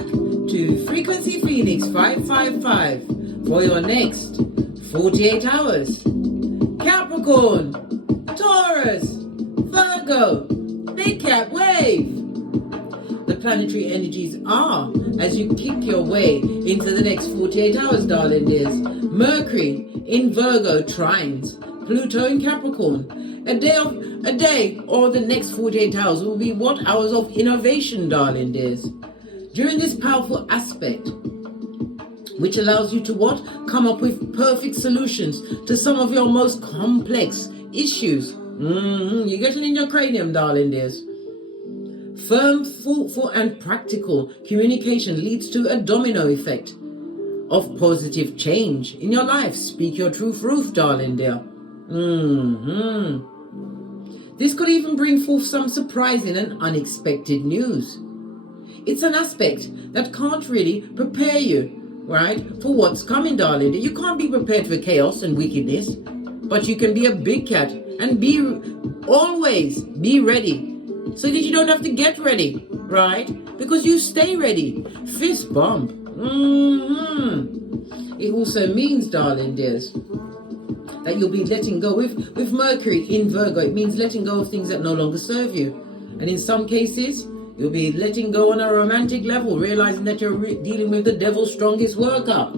back to Frequency Phoenix 555 for your next 48 hours. Capricorn, Taurus, Virgo, Big Cat Wave. The planetary energies are, as you kick your way into the next 48 hours, darling dears. Mercury in Virgo trines Pluto in Capricorn. A day or the next 48 hours will be what? Hours of innovation, darling dears. During this powerful aspect, which allows you to what? Come up with perfect solutions to some of your most complex issues. You're getting in your cranium, darling dears. Firm, thoughtful, and practical communication leads to a domino effect of positive change in your life. Speak your truth, darling dear. This could even bring forth some surprising and unexpected news. It's an aspect that can't really prepare you, right, for what's coming, darling. You can't be prepared for chaos and wickedness, but you can be a big cat and always be ready, so that you don't have to get ready, right? Because you stay ready. Fist bump. It also means, darling dears, that you'll be letting go with Mercury in Virgo. It means letting go of things that no longer serve you. And in some cases, you'll be letting go on a romantic level, realizing that you're dealing with the devil's strongest worker.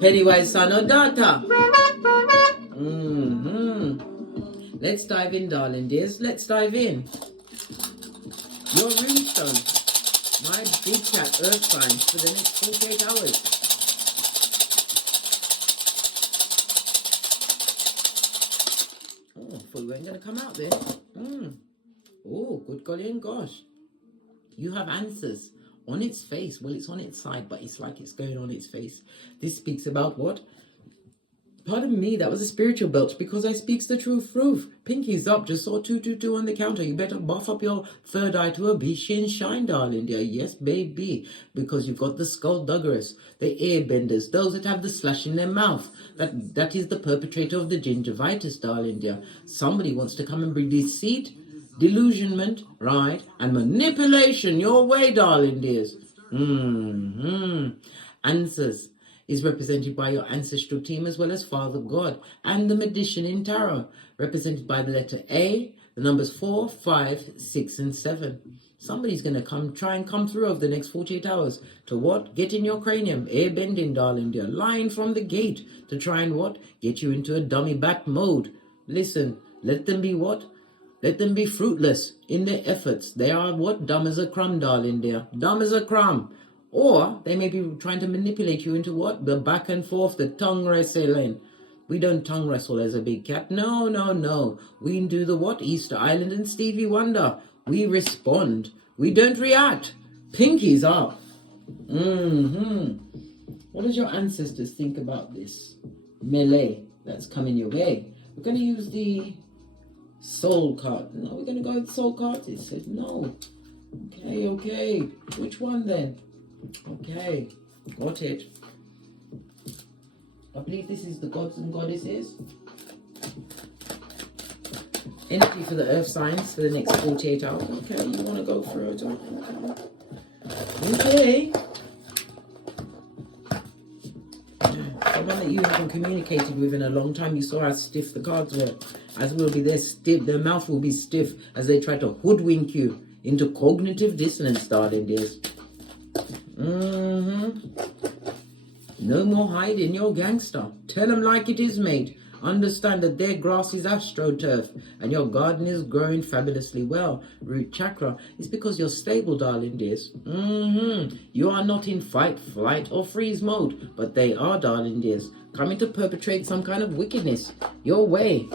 Pennywise son or daughter. Let's dive in, darling dears. Let's dive in. Your runestone. My big cat earth signs for the next 48 hours. Oh, I thought we weren't going to come out there. Oh, good golly and gosh. You have answers on its face. Well, it's on its side, but it's like it's going on its face. This speaks about what? Pardon me, that was a spiritual belch because I speaks the truth. Pinkies up, just saw 222 on the counter. You better buff up your third eye to a beachy and shine, darling dear. Yes, baby, because you've got the skullduggerers, the airbenders, those that have the slash in their mouth. That is the perpetrator of the gingivitis, darling dear. Somebody wants to come and bring deceit, delusionment, right, and manipulation your way, darling dears. Answers is represented by your ancestral team as well as Father God, and the magician in tarot, represented by the letter A, the numbers 4, 5, 6, and 7. Somebody's going to try and come through over the next 48 hours to what? Get in your cranium, air bending, darling dear, lying from the gate to try and what? Get you into a dummy bat mode. Listen, let them be what? Let them be fruitless in their efforts. They are what? Dumb as a crumb, darling dear. Dumb as a crumb. Or they may be trying to manipulate you into what? The back and forth, the tongue wrestling. We don't tongue wrestle as a big cat. No. We do the what? Easter Island and Stevie Wonder. We respond. We don't react. Pinkies up. What does your ancestors think about this melee that's coming your way? We're going to use the soul card. No, we're going to go with soul cards. It said no. Okay. Which one then? Okay, got it. I believe this is the gods and goddesses. Energy for the earth signs for the next 48 hours. Okay, you want to go through it? Okay. Someone that you haven't communicated with in a long time. You saw how stiff the cards were. As will be their mouth will be stiff as they try to hoodwink you into cognitive dissonance, darling dears. No more hiding, you're gangster. Tell them like it is, mate. Understand that their grass is astroturf and your garden is growing fabulously well. Root chakra is because you're stable, darling dears. You are not in fight, flight, or freeze mode, but they are, darling dears, coming to perpetrate some kind of wickedness your way.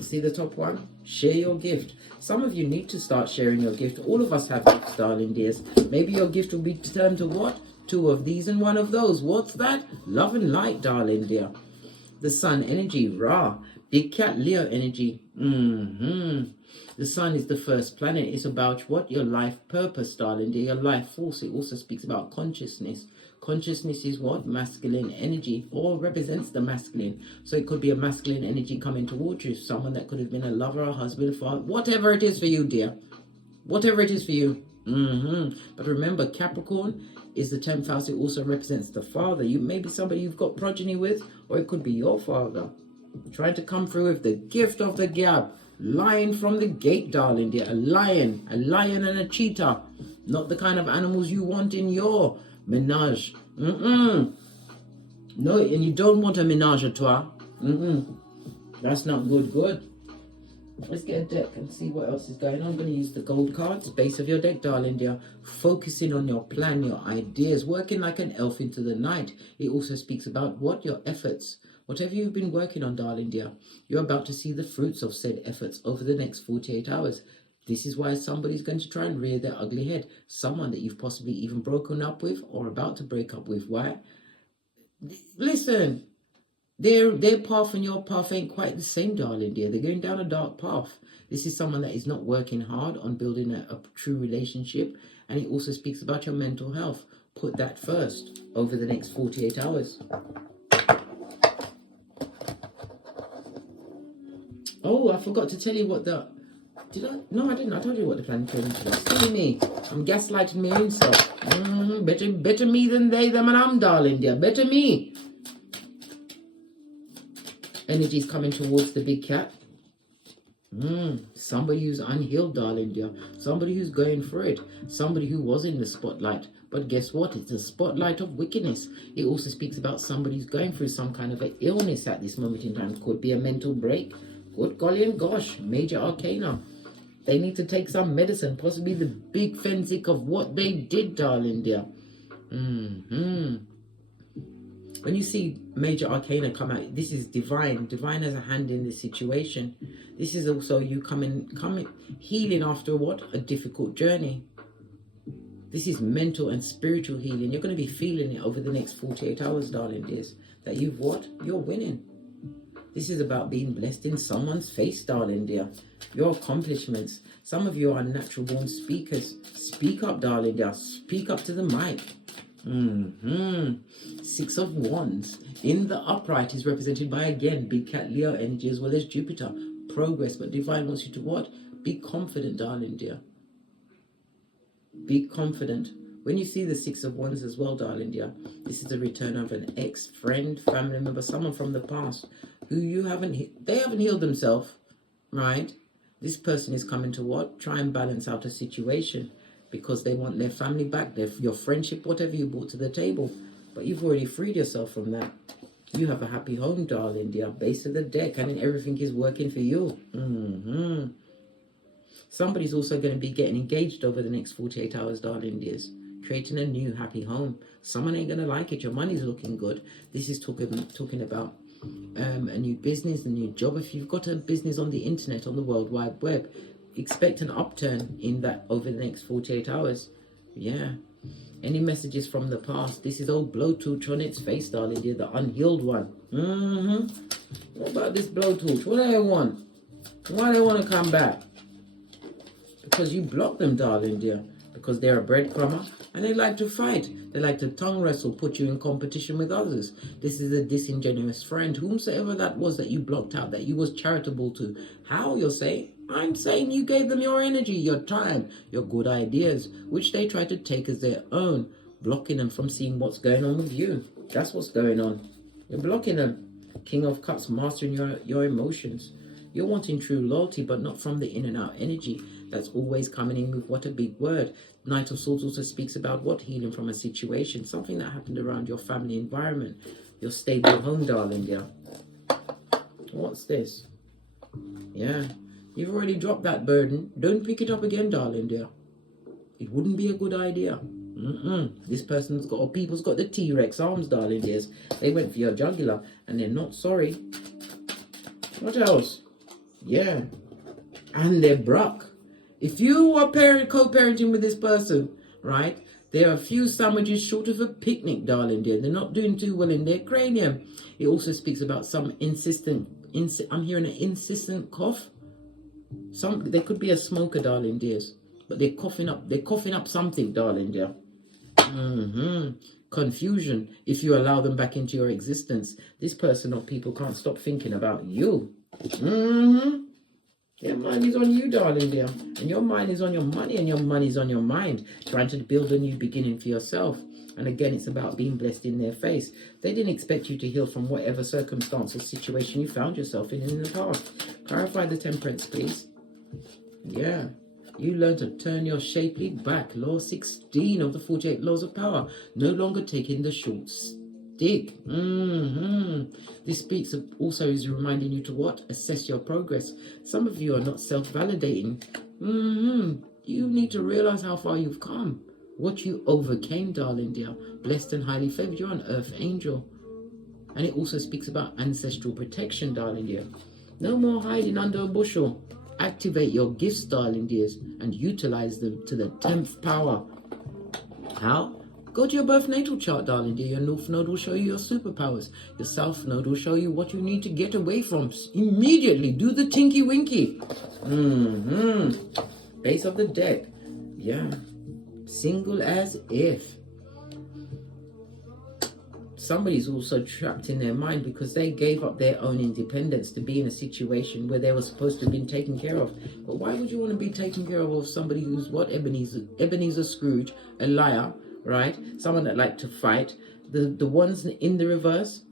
See the top one? Share your gift. Some of you need to start sharing your gift. All of us have gifts, darling dears. Maybe your gift will be turned to what? 2 of these and 1 of those. What's that? Love and light, darling dear. The sun energy, Ra. Big cat Leo energy. The sun is the first planet. It's about what? Your life purpose, darling dear. Your life force. It also speaks about consciousness. Consciousness is what? Masculine energy, or represents the masculine. So it could be a masculine energy coming towards you. Someone that could have been a lover, a husband, father, whatever it is for you, dear. Whatever it is for you. But remember, Capricorn is the 10th house. It also represents the father. You may be somebody you've got progeny with, or it could be your father. Trying to come through with the gift of the gab. Lion from the gate, darling dear. A lion and a cheetah. Not the kind of animals you want in your menage. No, and you don't want a menage a trois. That's not good. Let's get a deck and see what else is going on. I'm going to use the gold cards, base of your deck, darling dear. Focusing on your plan, your ideas, working like an elf into the night. It also speaks about what your efforts, whatever you've been working on, darling dear, you're about to see the fruits of said efforts over the next 48 hours. This is why somebody's going to try and rear their ugly head. Someone that you've possibly even broken up with or about to break up with. Why? Listen. Their path and your path ain't quite the same, darling dear. They're going down a dark path. This is someone that is not working hard on building a true relationship. And it also speaks about your mental health. Put that first over the next 48 hours. Oh, I forgot to tell you what the... Did I? No, I didn't. I told you what the planetary was. Silly me. I'm gaslighting my own self. Better me than they, them, and I'm, darling dear. Better me. Energies coming towards the big cat. Somebody who's unhealed, darling dear. Somebody who's going for it. Somebody who was in the spotlight. But guess what? It's a spotlight of wickedness. It also speaks about somebody who's going through some kind of an illness at this moment in time. Could be a mental break. Good golly and gosh. Major arcana. They need to take some medicine. Possibly the big fensic of what they did, darling dear. When you see major arcana come out, this is divine. Divine has a hand in this situation. This is also you coming healing after what? A difficult journey. This is mental and spiritual healing. You're going to be feeling it over the next 48 hours, darling dears. That you've what? You're winning. This is about being blessed in someone's face, darling dear. Your accomplishments. Some of you are natural born speakers. Speak up, darling dear. Speak up to the mic. Six of Wands. In the upright is represented by, again, big cat Leo energy as well as Jupiter. Progress, but divine wants you to what? Be confident, darling dear. Be confident. When you see the Six of Wands as well, darling dear, this is the return of an ex-friend, family member, someone from the past who they haven't healed themselves, right? This person is coming to what? Try and balance out a situation because they want their family back, your friendship, whatever you brought to the table. But you've already freed yourself from that. You have a happy home, darling dear. Base of the deck, and then everything is working for you. Somebody's also going to be getting engaged over the next 48 hours, darling dears. Creating a new happy home. Someone ain't going to like it. Your money's looking good. This is talking about a new business, a new job. If you've got a business on the internet, on the World Wide Web, expect an upturn in that over the next 48 hours. Yeah. Any messages from the past? This is old blowtorch on its face, darling dear. The unhealed one. What about this blowtorch? What do they want? Why do they want to come back? Because you block them, darling dear. Because they're a breadcrumber and they like to fight. They like to tongue wrestle, put you in competition with others. This is a disingenuous friend, whomsoever that was that you blocked out, that you was charitable to. How, you're saying? I'm saying you gave them your energy, your time, your good ideas, which they try to take as their own, blocking them from seeing what's going on with you. That's what's going on. You're blocking them. King of Cups, mastering your emotions. You're wanting true loyalty, but not from the in and out energy. That's always coming in with what a big word. Knight of Swords also speaks about what? Healing from a situation. Something that happened around your family environment. Your stable home, darling dear. What's this? Yeah. You've already dropped that burden. Don't pick it up again, darling dear. It wouldn't be a good idea. This person's got, or people's got the T-Rex arms, darling dears. They went for your jugular and they're not sorry. What else? Yeah. And they're broke. If you are co-parenting with this person, right, they're a few sandwiches short of a picnic, darling dear. They're not doing too well in their cranium. It also speaks about some I'm hearing an insistent cough. They could be a smoker, darling dears, but they're coughing up something, darling dear. Confusion if you allow them back into your existence. This person or people can't stop thinking about you. Your mind is on you, darling dear. And your mind is on your money, and your money is on your mind. Trying to build a new beginning for yourself. And again, it's about being blessed in their face. They didn't expect you to heal from whatever circumstance or situation you found yourself in the past. Clarify the temperance, please. Yeah. You learn to turn your shapely back. Law 16 of the 48 laws of power. No longer taking the short stick. This speaks of also is reminding you to what? Assess your progress. Some of you are not self-validating. You need to realize how far you've come. What you overcame, darling dear. Blessed and highly favored. You're an earth angel. And it also speaks about ancestral protection, darling dear. No more hiding under a bushel. Activate your gifts, darling dears, and utilize them to the 10th power. How? Go to your birth natal chart, darling dear. Your North Node will show you your superpowers. Your South Node will show you what you need to get away from. Immediately, do the tinky winky. Base of the deck. Yeah. Single as if. Somebody's also trapped in their mind because they gave up their own independence to be in a situation where they were supposed to have been taken care of. But why would you want to be taken care of somebody who's what? Ebenezer Scrooge, a liar, right? Someone that liked to fight. The ones in the reverse,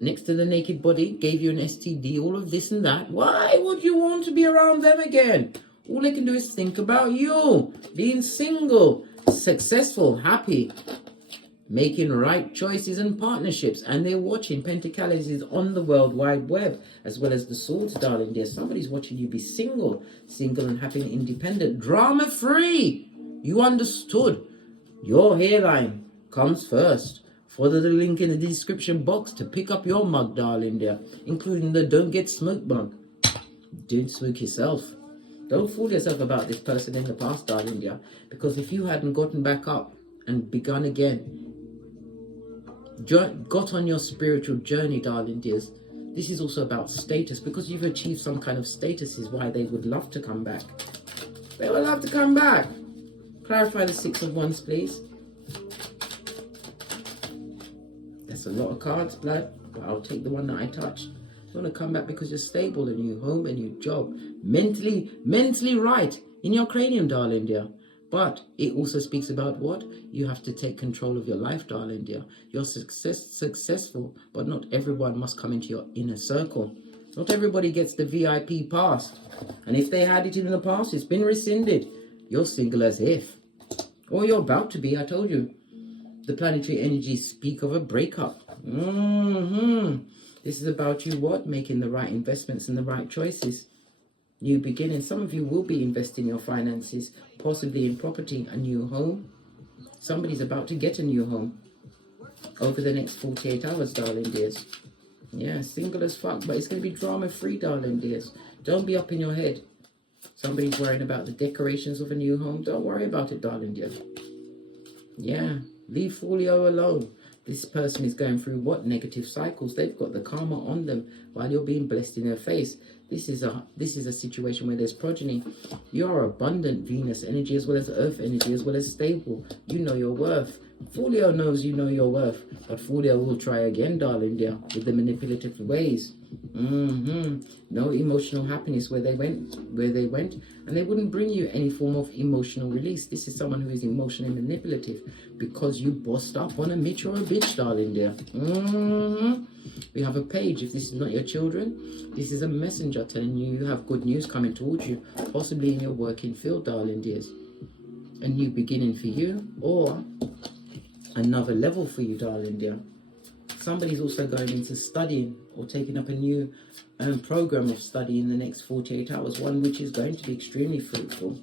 next to the naked body, gave you an STD, all of this and that. Why would you want to be around them again? All they can do is think about you, being single, successful, happy, making right choices and partnerships. And they're watching. Pentacles is on the World Wide Web, as well as the swords, darling dear. Somebody's watching you be single and happy and independent, drama free. You understood. Your hairline comes first. Follow the link in the description box to pick up your mug, darling dear, including the don't get smoked mug. Don't smoke yourself. Don't fool yourself about this person in the past, darling dear, because if you hadn't gotten back up and begun again, got on your spiritual journey, darling dears, this is also about status, because you've achieved some kind of status is why they would love to come back. They would love to come back. Clarify the 6 of Wands, please. That's a lot of cards, blood, but I'll take the one that I touched. You want to come back because you're stable, a new home, a new job, mentally right in your cranium, darling dear. But it also speaks about what? You have to take control of your life, darling dear. You're successful, but not everyone must come into your inner circle. Not everybody gets the VIP pass. And if they had it in the past, it's been rescinded. You're single as if. Or you're about to be, I told you. The planetary energies speak of a breakup. This is about you what? Making the right investments and the right choices. New beginning. Some of you will be investing your finances, possibly in property, a new home. Somebody's about to get a new home over the next 48 hours, darling dears. Yeah, single as fuck, but it's going to be drama-free, darling dears. Don't be up in your head. Somebody's worrying about the decorations of a new home. Don't worry about it, darling dear. Yeah, leave Folio alone. This person is going through what? Negative cycles. They've got the karma on them while you're being blessed in their face. This is a situation where there's progeny. You are abundant Venus energy as well as Earth energy as well as stable. You know your worth. Folio knows you know your worth, but Folio will try again, darling dear, with the manipulative ways. No emotional happiness where they went, and they wouldn't bring you any form of emotional release. This is someone who is emotionally manipulative because you bossed up on a bitch or a bitch, darling dear. We have a page. If this is not your children, this is a messenger telling you you have good news coming towards you, possibly in your working field, darling dears. A new beginning for you, or another level for you, darling dear. Somebody's also going into studying or taking up a new program of study in the next 48 hours, one which is going to be extremely fruitful.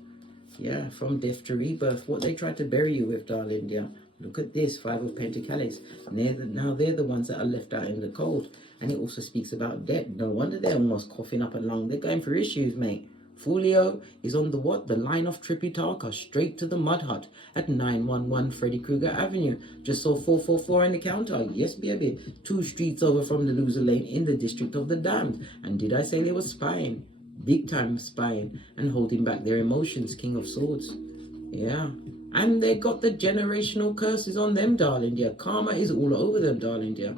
Yeah, from death to rebirth. What they tried to bury you with, darling dear. Look at this, 5 of Pentacles. Now they're the ones that are left out in the cold. And it also speaks about debt. No wonder they're almost coughing up a lung. They're going through issues, mate. Folio is on the what? The line of Tripitaka, straight to the mud hut at 911 Freddy Krueger Avenue. Just saw 444 in the counter. Yes, baby. 2 streets over from the loser lane in the district of the damned. And did I say they were spying? Big time spying and holding back their emotions, King of Swords. Yeah. And they got the generational curses on them, darling dear. Karma is all over them, darling dear.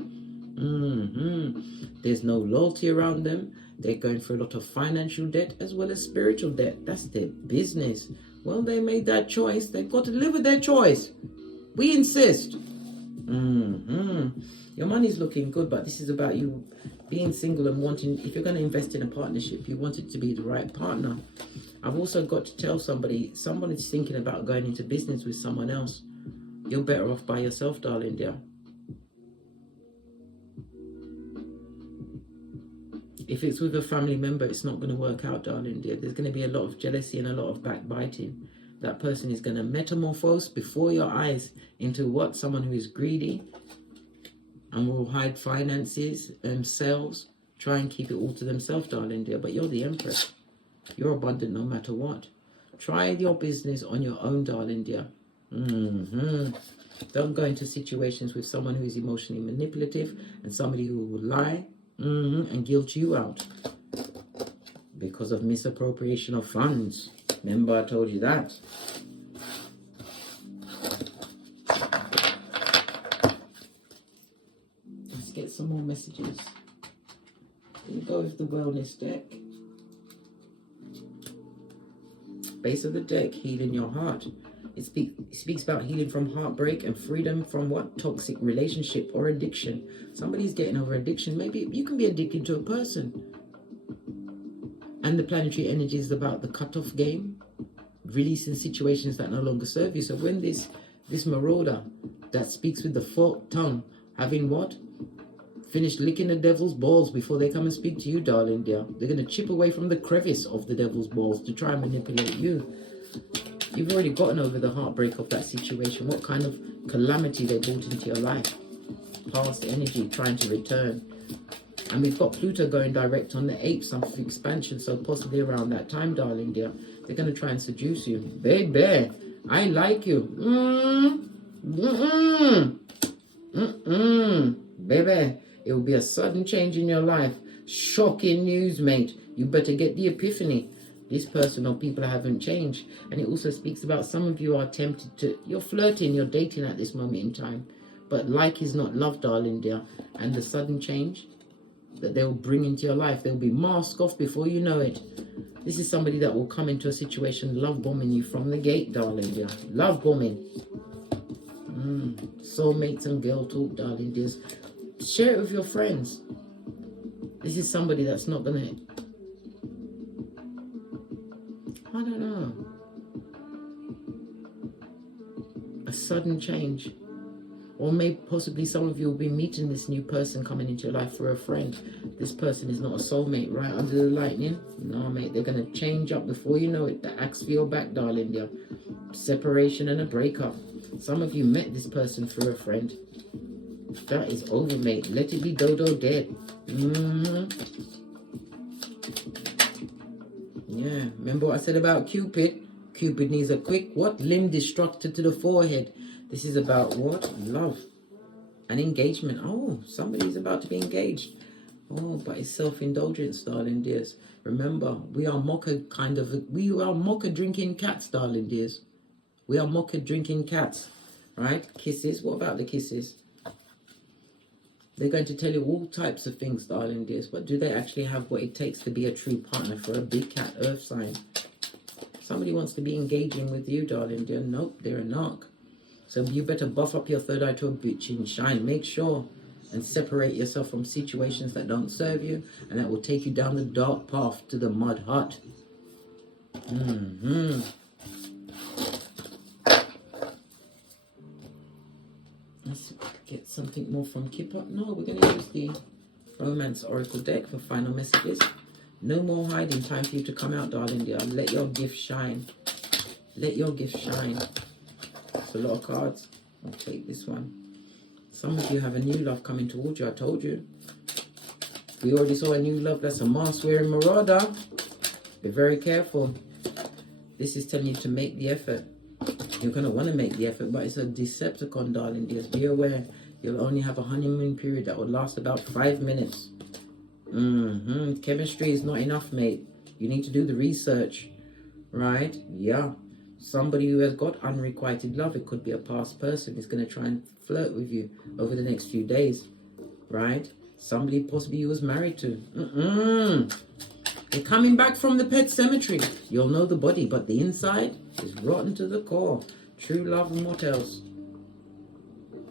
There's no loyalty around them. They're going through a lot of financial debt as well as spiritual debt. That's their business. Well, they made that choice. They've got to live with their choice. We insist. Your money's looking good, but this is about you being single and wanting, if you're going to invest in a partnership, you want it to be the right partner. I've also got to tell somebody, someone is thinking about going into business with someone else. You're better off by yourself, darling dear. If it's with a family member, it's not going to work out, darling dear. There's going to be a lot of jealousy and a lot of backbiting. That person is going to metamorphose before your eyes into what? Someone who is greedy and will hide finances themselves, try and keep it all to themselves, darling dear. But you're the empress. You're abundant no matter what. Try your business on your own, darling dear. Don't go into situations with someone who is emotionally manipulative and somebody who will lie and guilt you out because of misappropriation of funds. Remember I told you that. Let's get some more messages. We'll go with the wellness deck. Base of the deck, healing your heart. It speaks about healing from heartbreak and freedom from what? Toxic relationship or addiction. Somebody's getting over addiction. Maybe you can be addicted to a person. And the planetary energy is about the cutoff game, releasing situations that no longer serve you. So when this marauder that speaks with the forked tongue, having what? Finished licking the devil's balls before they come and speak to you, darling dear. They're going to chip away from the crevice of the devil's balls to try and manipulate you. You've already gotten over the heartbreak of that situation. What kind of calamity they brought into your life? Past energy trying to return. And we've got Pluto going direct on the 8th, some expansion, so possibly around that time, darling dear. They're going to try and seduce you. Baby, I like you. Baby, it will be a sudden change in your life. Shocking news, mate. You better get the epiphany. This person or people haven't changed. And it also speaks about some of you are tempted to, you're flirting, you're dating at this moment in time. But like is not love, darling dear. And the sudden change that they will bring into your life, they'll be masked off before you know it. This is somebody that will come into a situation love bombing you from the gate, darling dear. Love bombing. Soulmates and girl talk, darling dears. Share it with your friends. This is somebody that's not gonna, I don't know, a sudden change. Or maybe possibly some of you will be meeting this new person coming into your life for a friend. This person is not a soulmate, right under the lightning. No, mate, they're going to change up before you know it. The axe for your back, darling dear. Separation and a breakup. Some of you met this person through a friend. That is over, mate. Let it be dodo dead. Yeah, remember what I said about Cupid? Cupid needs a quick, what? Limb destructor to the forehead. This is about what? Love and engagement. Oh, somebody's about to be engaged. Oh, but it's self-indulgence, darling dears. Remember, we are mocha drinking cats, darling dears. We are mocha drinking cats, right? Kisses. What about the kisses? They're going to tell you all types of things, darling dears, but do they actually have what it takes to be a true partner for a big cat earth sign? Somebody wants to be engaging with you, darling dear. Nope, they're a narc. So you better buff up your third eye to a bitch and shine. Make sure and separate yourself from situations that don't serve you and that will take you down the dark path to the mud hut. Let's get something more from Kipper. No, we're going to use the Romance Oracle deck for final messages. No more hiding. Time for you to come out, darling dear. Let your gift shine. Let your gift shine. It's a lot of cards. I'll take this one. Some of you have a new love coming towards you. I told you. We already saw a new love. That's a mask-wearing marauder. Be very careful. This is telling you to make the effort. You're going to want to make the effort, but it's a Decepticon, darling dears. Be aware. You'll only have a honeymoon period that will last about 5 minutes. Chemistry is not enough, mate. You need to do the research. Right? Yeah. Somebody who has got unrequited love, it could be a past person, is going to try and flirt with you over the next few days. right? Somebody possibly you was married to. They're coming back from the pet cemetery. You'll know the body, but the inside is rotten to the core. True love and what else?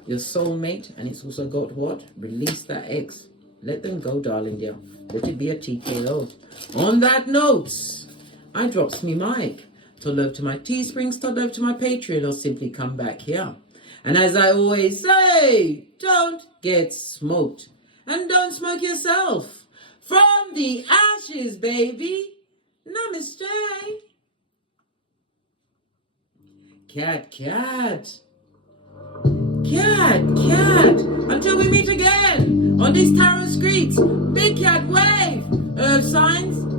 Your soulmate, and it's also got what? Release that ex. Let them go, darling dear. Let it be a TKO. On that note, I drops me mic. Todd love to my Teesprings, Todd love to my Patreon, or simply come back here. And as I always say, don't get smoked. And don't smoke yourself. From the ashes, baby. Namaste. Cat, cat. Cat, cat. Until we meet again on these tarot streets. Big cat wave. Earth signs.